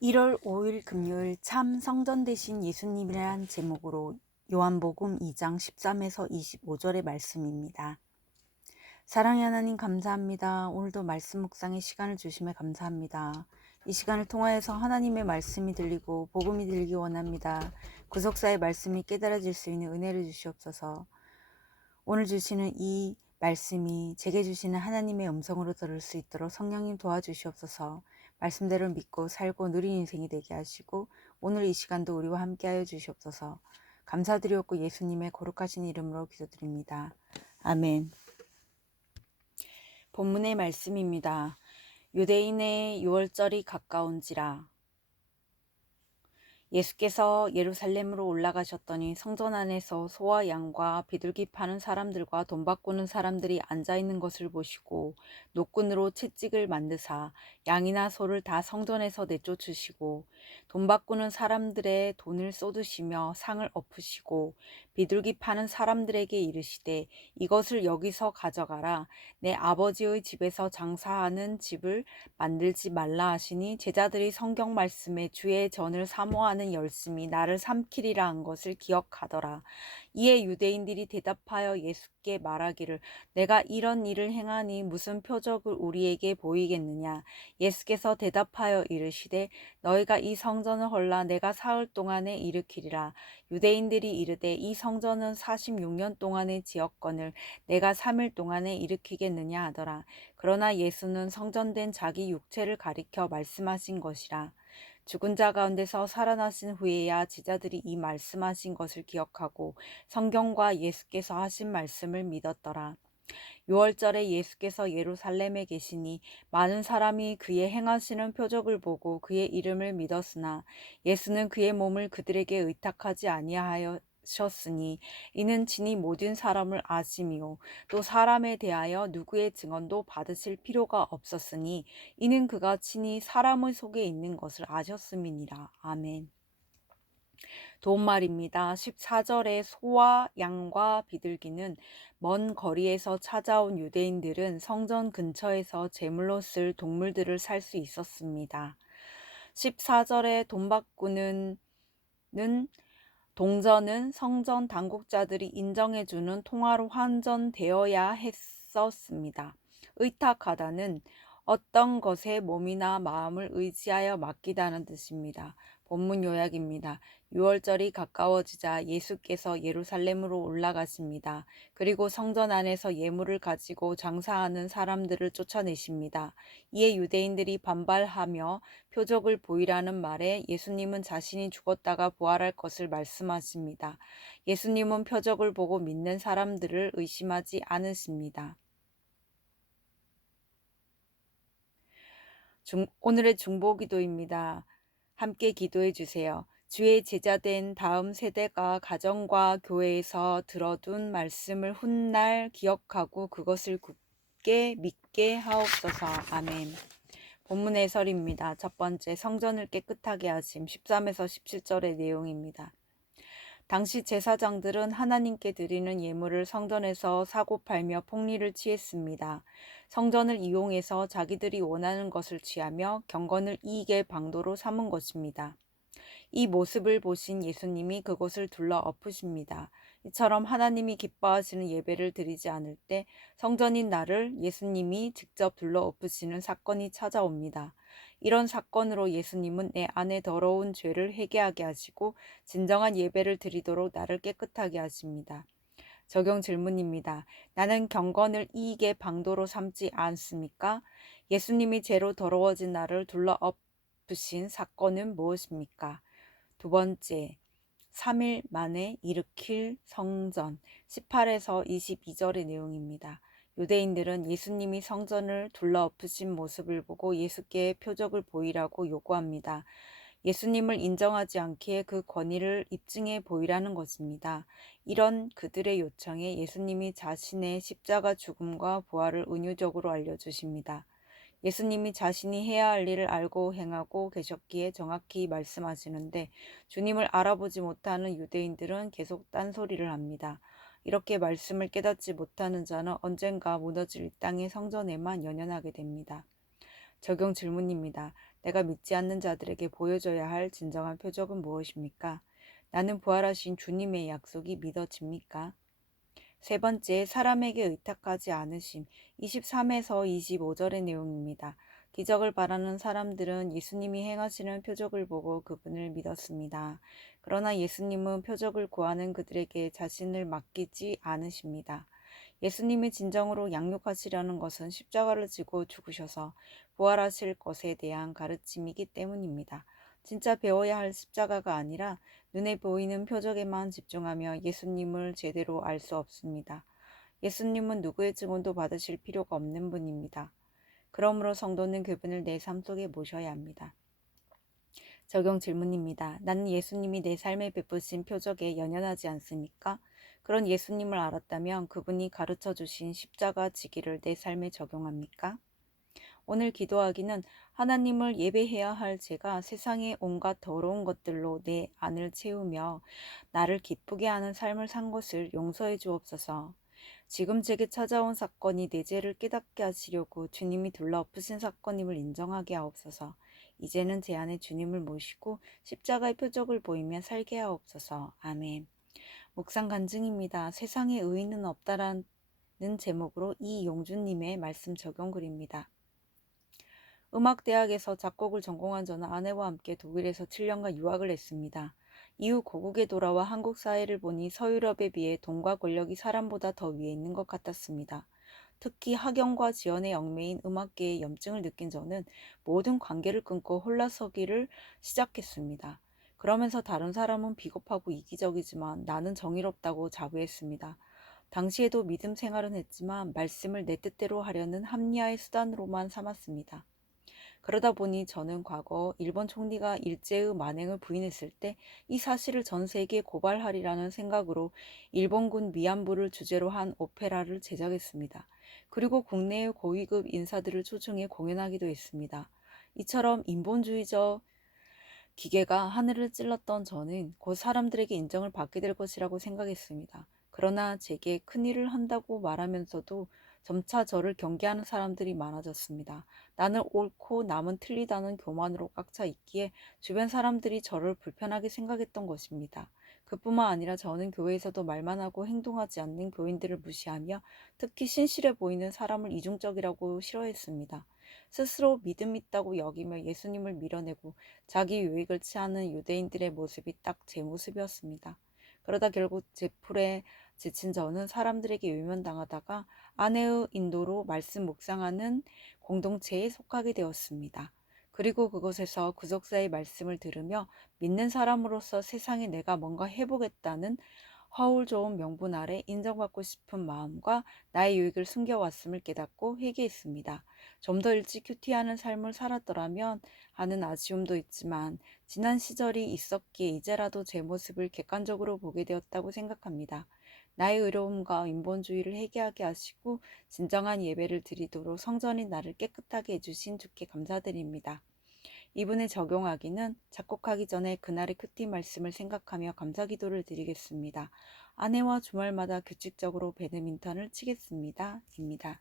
1월 5일 금요일 참 성전 되신 예수님이란 제목으로 요한복음 2장 13에서 25절의 말씀입니다. 사랑의 하나님 감사합니다. 오늘도 말씀 묵상의 시간을 주심에 감사합니다. 이 시간을 통하여서 하나님의 말씀이 들리고 복음이 들리기 원합니다. 구속사의 말씀이 깨달아질 수 있는 은혜를 주시옵소서. 오늘 주시는 이 말씀이 제게 주시는 하나님의 음성으로 들을 수 있도록 성령님 도와주시옵소서. 말씀대로 믿고 살고 누린 인생이 되게 하시고 오늘 이 시간도 우리와 함께하여 주시옵소서. 감사드리옵고 예수님의 거룩하신 이름으로 기도드립니다. 아멘. 본문의 말씀입니다. 유대인의 유월절이 가까운지라. 예수께서 예루살렘으로 올라가셨더니 성전 안에서 소와 양과 비둘기 파는 사람들과 돈 바꾸는 사람들이 앉아있는 것을 보시고 노끈으로 채찍을 만드사 양이나 소를 다 성전에서 내쫓으시고 돈 바꾸는 사람들의 돈을 쏟으시며 상을 엎으시고 비둘기 파는 사람들에게 이르시되 이것을 여기서 가져가라. 내 아버지의 집에서 장사하는 집을 만들지 말라 하시니 제자들이 성경 말씀에 주의 전을 사모하는 열심이 나를 삼키리라 한 것을 기억하더라. 이에 유대인들이 대답하여 예수께 말하기를 내가 이런 일을 행하니 무슨 표적을 우리에게 보이겠느냐. 예수께서 대답하여 이르시되 너희가 이 성전을 헐라 내가 사흘 동안에 일으키리라. 유대인들이 이르되 이 성전은 46년 동안의 지었건을 내가 3일 동안에 일으키겠느냐 하더라. 그러나 예수는 성전된 자기 육체를 가리켜 말씀하신 것이라. 죽은 자 가운데서 살아나신 후에야 제자들이 이 말씀하신 것을 기억하고 성경과 예수께서 하신 말씀을 믿었더라. 유월절에 예수께서 예루살렘에 계시니 많은 사람이 그의 행하시는 표적을 보고 그의 이름을 믿었으나 예수는 그의 몸을 그들에게 의탁하지 아니하셨으니 이는 친히 모든 사람을 아심이요 또 사람에 대하여 누구의 증언도 받으실 필요가 없었으니 이는 그가 친히 사람의 속에 있는 것을 아셨음이니라. 아멘. 도움말입니다. 14절에 소와 양과 비둘기는 먼 거리에서 찾아온 유대인들은 성전 근처에서 제물로 쓸 동물들을 살 수 있었습니다. 14절에 돈 바꾸는 동전은 성전 당국자들이 인정해주는 통화로 환전되어야 했었습니다. 의탁하다는 어떤 것에 몸이나 마음을 의지하여 맡기다는 뜻입니다. 본문 요약입니다. 6월절이 가까워지자 예수께서 예루살렘으로 올라가십니다. 그리고 성전 안에서 예물을 가지고 장사하는 사람들을 쫓아내십니다. 이에 유대인들이 반발하며 표적을 보이라는 말에 예수님은 자신이 죽었다가 부활할 것을 말씀하십니다. 예수님은 표적을 보고 믿는 사람들을 의심하지 않으십니다. 오늘의 중보기도입니다. 함께 기도해 주세요. 주의 제자된 다음 세대가 가정과 교회에서 들어둔 말씀을 훗날 기억하고 그것을 굳게 믿게 하옵소서. 아멘. 본문 해설입니다. 첫 번째, 성전을 깨끗하게 하심 13에서 17절의 내용입니다. 당시 제사장들은 하나님께 드리는 예물을 성전에서 사고 팔며 폭리를 취했습니다. 성전을 이용해서 자기들이 원하는 것을 취하며 경건을 이익의 방도로 삼은 것입니다. 이 모습을 보신 예수님이 그곳을 둘러 엎으십니다. 이처럼 하나님이 기뻐하시는 예배를 드리지 않을 때 성전인 나를 예수님이 직접 둘러 엎으시는 사건이 찾아옵니다. 이런 사건으로 예수님은 내 안에 더러운 죄를 회개하게 하시고 진정한 예배를 드리도록 나를 깨끗하게 하십니다. 적용 질문입니다. 나는 경건을 이익의 방도로 삼지 않습니까? 예수님이 죄로 더러워진 나를 둘러 엎으신 사건은 무엇입니까? 두 번째, 3일 만에 일으킬 성전 18에서 22절의 내용입니다. 유대인들은 예수님이 성전을 둘러 엎으신 모습을 보고 예수께 표적을 보이라고 요구합니다. 예수님을 인정하지 않기에 그 권위를 입증해 보이라는 것입니다. 이런 그들의 요청에 예수님이 자신의 십자가 죽음과 부활을 은유적으로 알려주십니다. 예수님이 자신이 해야 할 일을 알고 행하고 계셨기에 정확히 말씀하시는데 주님을 알아보지 못하는 유대인들은 계속 딴소리를 합니다. 이렇게 말씀을 깨닫지 못하는 자는 언젠가 무너질 이 땅의 성전에만 연연하게 됩니다. 적용 질문입니다. 내가 믿지 않는 자들에게 보여줘야 할 진정한 표적은 무엇입니까? 나는 부활하신 주님의 약속이 믿어집니까? 세 번째, 사람에게 의탁하지 않으심. 23에서 25절의 내용입니다. 기적을 바라는 사람들은 예수님이 행하시는 표적을 보고 그분을 믿었습니다. 그러나 예수님은 표적을 구하는 그들에게 자신을 맡기지 않으십니다. 예수님이 진정으로 양육하시려는 것은 십자가를 지고 죽으셔서 부활하실 것에 대한 가르침이기 때문입니다. 진짜 배워야 할 십자가가 아니라 눈에 보이는 표적에만 집중하며 예수님을 제대로 알 수 없습니다. 예수님은 누구의 증언도 받으실 필요가 없는 분입니다. 그러므로 성도는 그분을 내 삶 속에 모셔야 합니다. 적용 질문입니다. 나는 예수님이 내 삶에 베푸신 표적에 연연하지 않습니까? 그런 예수님을 알았다면 그분이 가르쳐 주신 십자가 지기를 내 삶에 적용합니까? 오늘 기도하기는 하나님을 예배해야 할 제가 세상의 온갖 더러운 것들로 내 안을 채우며 나를 기쁘게 하는 삶을 산 것을 용서해 주옵소서. 지금 제게 찾아온 사건이 내 죄를 깨닫게 하시려고 주님이 둘러엎으신 사건임을 인정하게 하옵소서. 이제는 제 안에 주님을 모시고 십자가의 표적을 보이며 살게 하옵소서. 아멘. 묵상 간증입니다. 세상에 의인은 없다라는 제목으로 이용준님의 말씀 적용글입니다. 음악대학에서 작곡을 전공한 저는 아내와 함께 독일에서 7년간 유학을 했습니다. 이후 고국에 돌아와 한국 사회를 보니 서유럽에 비해 돈과 권력이 사람보다 더 위에 있는 것 같았습니다. 특히 학연과 지연에 얽매인 음악계의 염증을 느낀 저는 모든 관계를 끊고 홀라서기를 시작했습니다. 그러면서 다른 사람은 비겁하고 이기적이지만 나는 정의롭다고 자부했습니다. 당시에도 믿음 생활은 했지만 말씀을 내 뜻대로 하려는 합리화의 수단으로만 삼았습니다. 그러다 보니 저는 과거 일본 총리가 일제의 만행을 부인했을 때 이 사실을 전 세계에 고발하리라는 생각으로 일본군 위안부를 주제로 한 오페라를 제작했습니다. 그리고 국내의 고위급 인사들을 초청해 공연하기도 했습니다. 이처럼 인본주의적 기계가 하늘을 찔렀던 저는 곧 사람들에게 인정을 받게 될 것이라고 생각했습니다. 그러나 제게 큰일을 한다고 말하면서도 점차 저를 경계하는 사람들이 많아졌습니다. 나는 옳고 남은 틀리다는 교만으로 꽉 차 있기에 주변 사람들이 저를 불편하게 생각했던 것입니다. 그뿐만 아니라 저는 교회에서도 말만 하고 행동하지 않는 교인들을 무시하며 특히 신실해 보이는 사람을 이중적이라고 싫어했습니다. 스스로 믿음 있다고 여기며 예수님을 밀어내고 자기 유익을 취하는 유대인들의 모습이 딱 제 모습이었습니다. 그러다 결국 제 풀에 지친 저는 사람들에게 외면당하다가 아내의 인도로 말씀 묵상하는 공동체에 속하게 되었습니다. 그리고 그곳에서 구속사의 말씀을 들으며 믿는 사람으로서 세상에 내가 뭔가 해보겠다는 허울 좋은 명분 아래 인정받고 싶은 마음과 나의 유익을 숨겨왔음을 깨닫고 회개했습니다. 좀 더 일찍 큐티하는 삶을 살았더라면 하는 아쉬움도 있지만 지난 시절이 있었기에 이제라도 제 모습을 객관적으로 보게 되었다고 생각합니다. 나의 의로움과 인본주의를 회개하게 하시고 진정한 예배를 드리도록 성전이 나를 깨끗하게 해주신 주께 감사드립니다. 이분에 적용하기는 작곡하기 전에 그날의 큐티 말씀을 생각하며 감사기도를 드리겠습니다. 아내와 주말마다 규칙적으로 배드민턴을 치겠습니다. 입니다.